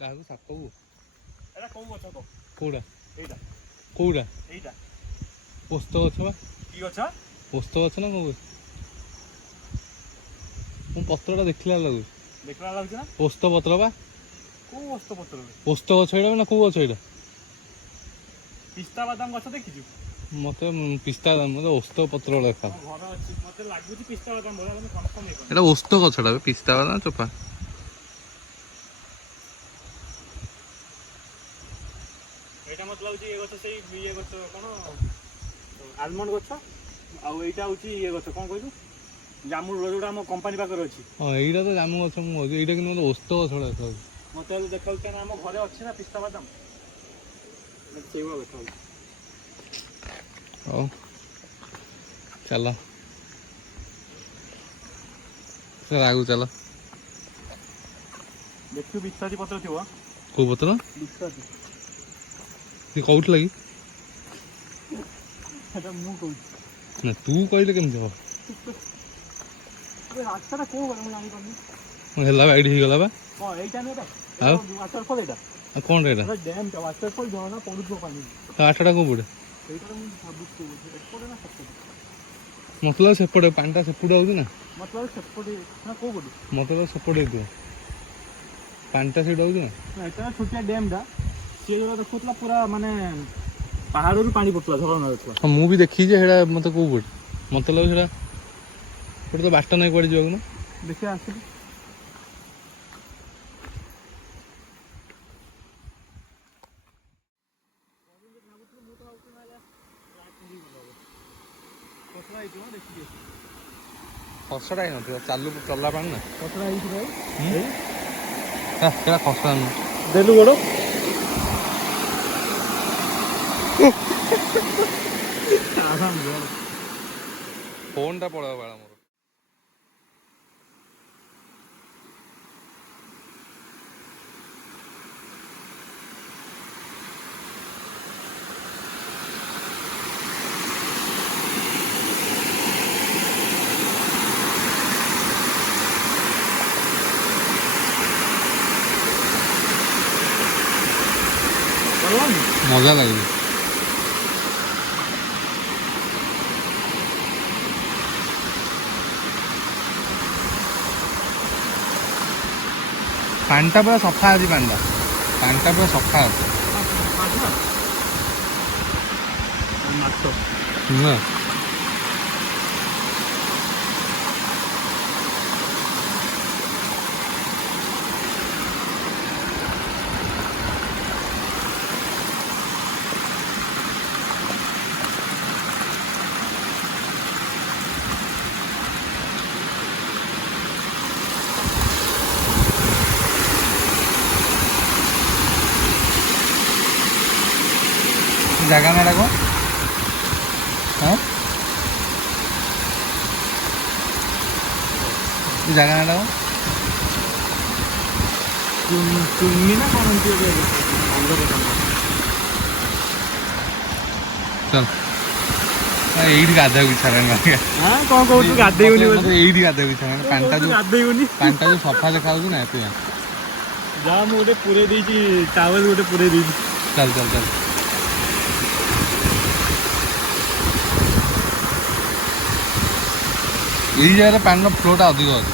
କାହାକୁ ସାପକୁ? ଏଟା କୋଉ ଗଛ କହ? କୋଉଟା? ଏଇଟା କୋଉଟା? ଏଇଟା ପୋସ୍ତ ଗଛ ବା। କି ଗଛ? ପୋସ୍ତ ଗଛ ନା କଣ? ମୁଁ ପତ୍ରଟା ଦେଖିଲା ଲାଗୁଛି। ଦେଖିଲା ଲାଗୁଛି ନା? ପୋସ୍ତ ପତ୍ର ବା। କୋଉ ଓସ୍ତ ପତ୍ର? ପୋସ୍ତ ଗଛ ଏଇଟା ନା କୋଉ ଗଛ ଏଇଟା? ପିସ୍ତା ବାଦାମ ଗଛ ଦେଖିଛୁ? ମତେ ପିସ୍ତା ମତେ ଓସ୍ତ ପତ୍ର ଦେଖା। ଆମ ଘର ଅଛି, ମତେ ଲାଗୁଛି ପିସ୍ତା ବାଦାମ ଭଳିଆ, କିନ୍ତୁ କନଫର୍ମ ହେଇପାରୁନି। ଏଇଟା ଓସ୍ତ ଗଛଟା ପିସ୍ତା ବାଦାମ ଚୋପା। ଏଇଟା ମତେ ଲାଗୁଛି ଏ ଗଛ ସେଇ ଇଏ ଗଛ କଣ ଆଲମଣ୍ଡ ଗଛ, ଆଉ ଏଇଟା ହଉଛି ଇଏ ଗଛ କଣ କହିଲୁ ଜାମୁ ଯୋଉଟା ଆମ କମ୍ପାନୀ ପାଖରେ ଅଛି। ହଁ ଏଇଟା ତ ଜାମୁ ଗଛ ମୁଁ କହୁଛି, ଏଇଟା କିନ୍ତୁ ମତେ ଓସ୍ତ ଗଛ ଦେଖାଉଛି। ମତେ ହେଲେ ଦେଖାଉଛି କାରଣ ଆମ ଘରେ ଅଛି ନା ପିସ୍ତା ବାଦାମ, ସେଇଭଳିଆ ଦେଖାଉଛି। ହଉ ଚାଲ ଆଗକୁ ଚାଲ। ଦେଖିବୁ ବିଶ୍ୱାସୀ ପତ୍ର ଥିବ। କୋଉ ପତ୍ର? ବିଶ୍ୱାସୀ। ସେ କହୁଥିଲା କି? ସେଟା ମୁଁ କହୁଛି। ନା ତୁ କହିଲେ କେମିତି ହବ? ରାସ୍ତାଟା କୋଉ ଗଲା ମୁଁ ଜାଣିପାରୁନି। ହେଲା ବା, ଏଇଠି ହେଇଗଲା ବା। ହଁ ଏଇଟା ନୁହେଁ ତ? ଆଉ ୱାଟରଫଲ୍ ଏଇଟା? ଆଉ କଣ ଏଇଟା? ଡ୍ୟାମ୍ ଟା ୱାଟରଫଲ୍ ଝରଣା ପଡୁଥିବ ପାଣି। ଆଠଟା କୋଉ ପଟେ? ସେଇଟା ମୁଁ ଭାବୁଛି ଏପଟେ ନା ସେପଟେ। ମତେ ଲାଗୁଛି ସେପଟେ, ପାଣିଟା ସେପଟେ ହଉଛି ନା। ମତେ ଲାଗୁଛି ସେପଟେ ନା କୋଉ ପଟେ? ମତେ ଲାଗୁଛି ସେପଟେ ହେଇଥିବ, ପାଣିଟା ସେଇଠି ହଉଛି ନା। ଏଟା ଛୋଟିଆ ଡ୍ୟାମ୍ ଟା, ସିଏ ଯୋଉଟା ଦେଖୁଥିଲା ପୁରା ମାନେ ପାହାଡରୁ ପାଣି ପଡୁଥିଲା, ଝରଣା ଯାଉଥିଲା। ହଁ ମୁଁ ବି ଦେଖିଛି ଯେ, ସେଇଟା ମତେ କୋଉ ପଟେ ମତେ ଲାଗୁଛି ସେଇଟା ଗୋଟେ ତ ବାଟ ନାହିଁ କୁଆଡେ ଯିବାକୁ ନା। ଦେଖିବା ଆସିବି। ଖସଡ଼ା ହେଇନଥିବ, ଚଲା ପାଣି ନା। କତରା ହେଇଛି ଭାଇ? ସେଇଟା ଖସଡ଼ା ନୁହଁ। ଦେଲୁ ଗୋଡ଼। ଫୋନ୍ଟା ପଳେଇବ ବାଳ ମୋର। ମଜା ଲାଗୁଛି। ପାଣିଟା ପୁରା ସଫା ଅଛି, ପାଣିଟା ପୁରା ସଫା ଅଛି। ନା ଜାଗା ନାଁଟା କଣ? ହଁ ଜାଗା ନାଁଟା କଣ? ଚୁନି ନା କଣ ଏମିତି ଚାଲ ଏଇଠି ଗାଧୋଇବାକୁ ଇଚ୍ଛା ହେଲାଣି। କଣ କହୁଛୁ ଗାଧେଇବୁନି? ଏଇଠି ଗାଧୋଇବାକୁ ଇଚ୍ଛା ହେଲାଣି, ଗାଧେଇବୁନି? ପାଣିଟା ଯୋଉ ସଫା ଦେଖାଯାଉଛି ନା ଏଥିପାଇଁ। ଯାହା ମୁଁ ଗୋଟେ ପୁରେଇ ଦେଇଛି, ଟାୱେଲ ଗୋଟେ ପୁରେଇ ଦେଇଛି। ଚାଲ ଚାଲ ଚାଲ। ଏଇ ଜାଗାରେ ପାଣିର ଫ୍ଲୋଟା ଅଧିକ ଅଛି।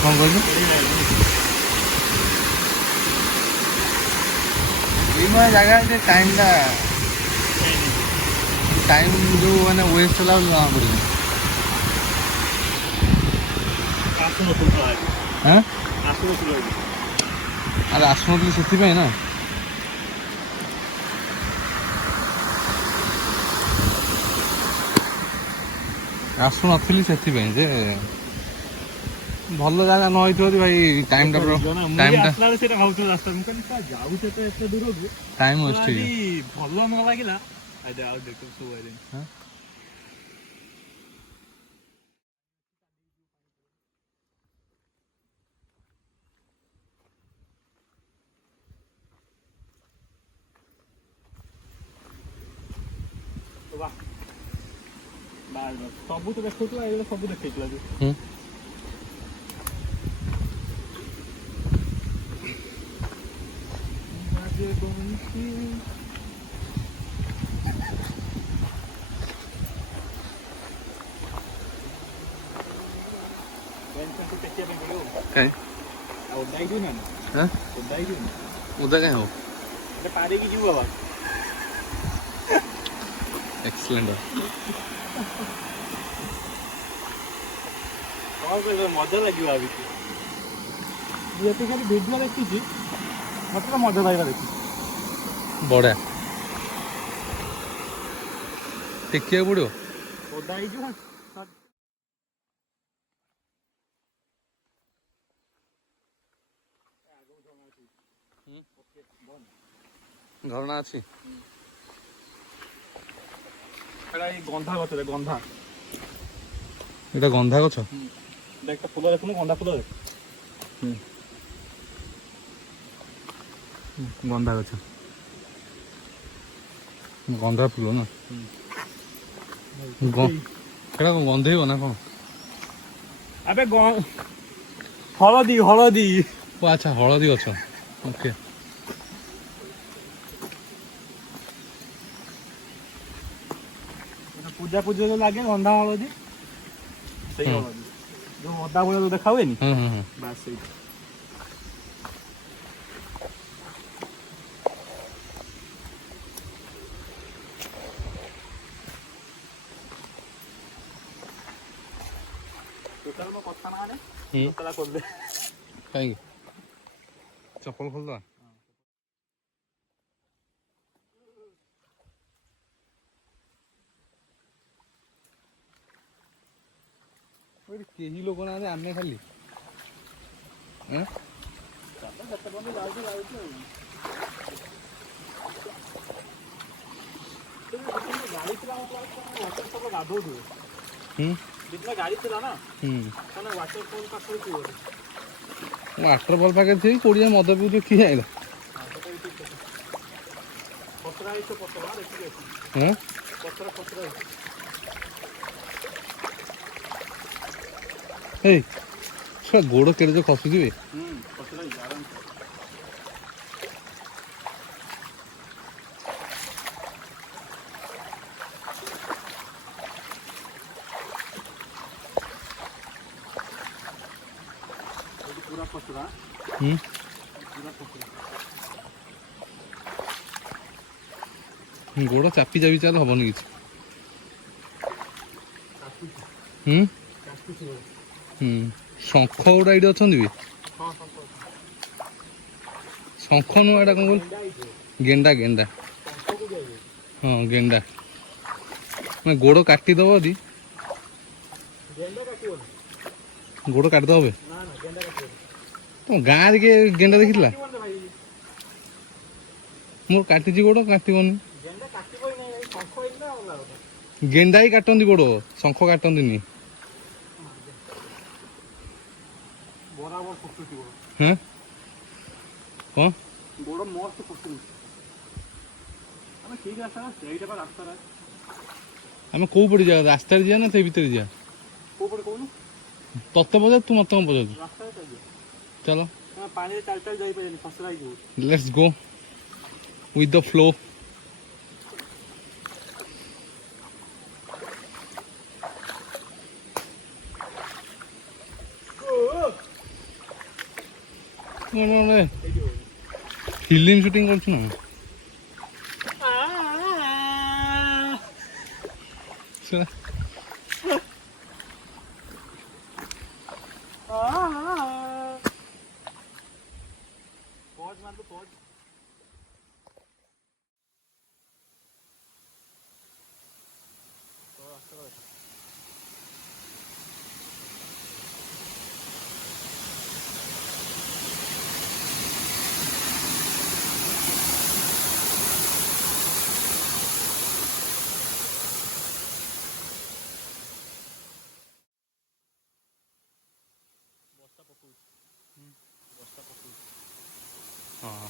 କଣ କହିଲୁ? ଏଇଭଳିଆ ଜାଗା ଟିକେ ଟାଇମ୍ ଯୋଉ ମାନେ ୱେଷ୍ଟ ହେଲା ବୋଲି ଜଣା ପଡ଼ିବନି। ଆରେ ଆସୁନଥିଲି ସେଥିପାଇଁ ନା। ଆସୁନଥିଲି ସେଥିପାଇଁ ଯେ, ଭଲ ଜାଗା ନ ହେଇଥିବ ଭାଇ, ଟାଇମ୍ଟା ସେଇଟା ଟାଇମ୍ ୱେଷ୍ଟ ହେଇଯିବ। ଭଲ ନ ଲାଗିଲା ଆଉ ଦେଖ ବାସ୍ ବାସ୍ ସବୁ ତ ଦେଖଉଥିଲା, ଏଇଗୁলো ସବୁ ଦେଖେଇଥିଲା ଯେ। ହୁଁ ଟେକିବା ପାଇଁ ପଡ଼ିବ କାଇଁ ଆଉ ଓଦା ହେଇଯିବ ନା ହାଁ ଓଦା ହେଇଯିବ ଓଦା କାଇଁ ହବ ଗୋଟେ ପାରିକି ଯିବୁ ବାବା। ଏକ୍ସଲେଣ୍ଟ କ'ଣ କହିବ ମଜା ଲାଗିବ ଆଉ କିଛି। ମୁଁ ଯେତେ ଖାଲି ଭିଡ଼ିଓ ଦେଖିଛି ମୋତେ ତ ମଜା ଲାଗିଲା ଦେଖି। ବଢ଼ିଆ ଟେକିବାକୁ ପଡ଼ିବ ଓଦା ହେଇଯିବ ନା। ଝରଣା ଅଛି ଏଇଟା ଏଇ ଗନ୍ଧା ଗଛରେ ଗନ୍ଧା। ଏଇଟା ଗନ୍ଧା ଗଛ ଦେଖ ଫୁଲ ଦେଖୁନୁ ଗନ୍ଧା ଫୁଲ ଦେଖ। ଗନ୍ଧା ଗଛ ଗନ୍ଧା ଫୁଲ ନା ସେଇଟା କ'ଣ ଗନ୍ଧେଇବ ନା କ'ଣ? ଆବେ ହଳଦୀ ହଳଦୀ ଓ ଆଚ୍ଛା ହଳଦୀ ଗଛ ଓକେ ପୂଜା ପୂଜା ଯୋଉ ଲାଗେ ଗନ୍ଧା ହଳଦୀ ସେଇ ହଳଦୀ ଯୋଉ ଅଦା ଭଳିଆ ଯୋଉ ଦେଖା ହୁଏନି ହୁଁ ହୁଁ ହୁଁ ବାସ୍ ସେଇଟା। ଟୋଟାଲ ମୋ କଥା ମାନେ ଟୋଟାଲ କରିଦେ କାହିଁକି ଚପଲ ଖୋଲିଦେବା କେହି ଲୋକ ନାହାନ୍ତି ଆମେ ଖାଲି ଯେତେ ପର୍ଯ୍ୟନ୍ତ ଯାଉଛି ଯାଉଛି ଆଉ। ଗାଡ଼ି ଥିଲା ୱାଟରଫଲ୍ ଗାଧଉଥିବେ ଯେତେବେଳେ ଗାଡ଼ି ଥିଲା ନା ତାହେଲେ ୱାଟରଫଲ୍ ପାଖରେ ଥିବ ୱାଟରଫଲ୍ ପାଖରେ ଥିବି କୋଡ଼ିଏ ମଦ ପିଉଥିବ କିଏ ଯାଇଲା ପଚରା ହେଇଛ ପଚରା ଦେଖିକି ଅଛି ପଚରା ପଚରା ହେଇଛି। ହେଇ ଛୁଆ ଗୋଡ଼ କେଡ଼େ ଯେ ଖସୁଥିବେ ପଚରା ହେଇଛି ଆରାମସେ। ପୁରା ପଚରା ପୁରା ପଚରା ଗୋଡ଼ ଚାପି ଚାପି ଚାଲ ହବନି କିଛି ଶଙ୍ଖ ଗୁଡ଼ା ଏଇଠି ଅଛନ୍ତି ବି ଶଙ୍ଖ ନୁହଁ ଏଇଟା କ'ଣ କହିଲୁ ଗେଣ୍ଡା ଗେଣ୍ଡା ହଁ ଗେଣ୍ଡା ମାନେ ଗୋଡ଼ କାଟିଦେବ ଯଦି ଗୋଡ଼ କାଟିଦେବ ବେ ତମ ଗାଁରେ କିଏ ଗେଣ୍ଡା ଦେଖିଥିଲା ମୋର କାଟିଛି ଗୋଡ଼ କାଟିବନି ଗେଣ୍ଡା ହିଁ କାଟନ୍ତି ଗୋଡ଼ ଶଙ୍ଖ କାଟନ୍ତିନି ହଁ କ'ଣ ଗୋଡ଼ ମସ୍ତ ପଶୁଛି ଆମେ ଠିକ୍ ରାସ୍ତା ସେଇଟା ବା ରାସ୍ତାଟା ଆମେ କେଉଁ ପଟେ ଯିବା ରାସ୍ତାରେ ଯିବା ନା ସେଇ ଭିତରେ ଯିବା କୋଉ ପଟେ କହୁନୁ ତତେ ପଚାର ତୁ ମତେ କ'ଣ ପଚାରୁଛୁ ରାସ୍ତାରେ ଚାଲିଯିବା ଚାଲ ପାଣିରେ ଚାଲି ଚାଲି ଯାଇପାରିବନି ଖସଡ଼ା ହେଇଯିବ। Let's go with the flow film shooting କରୁଛୁ ନା ସେଟା ପଜ ମାରଲୁ ପଜ ହଁ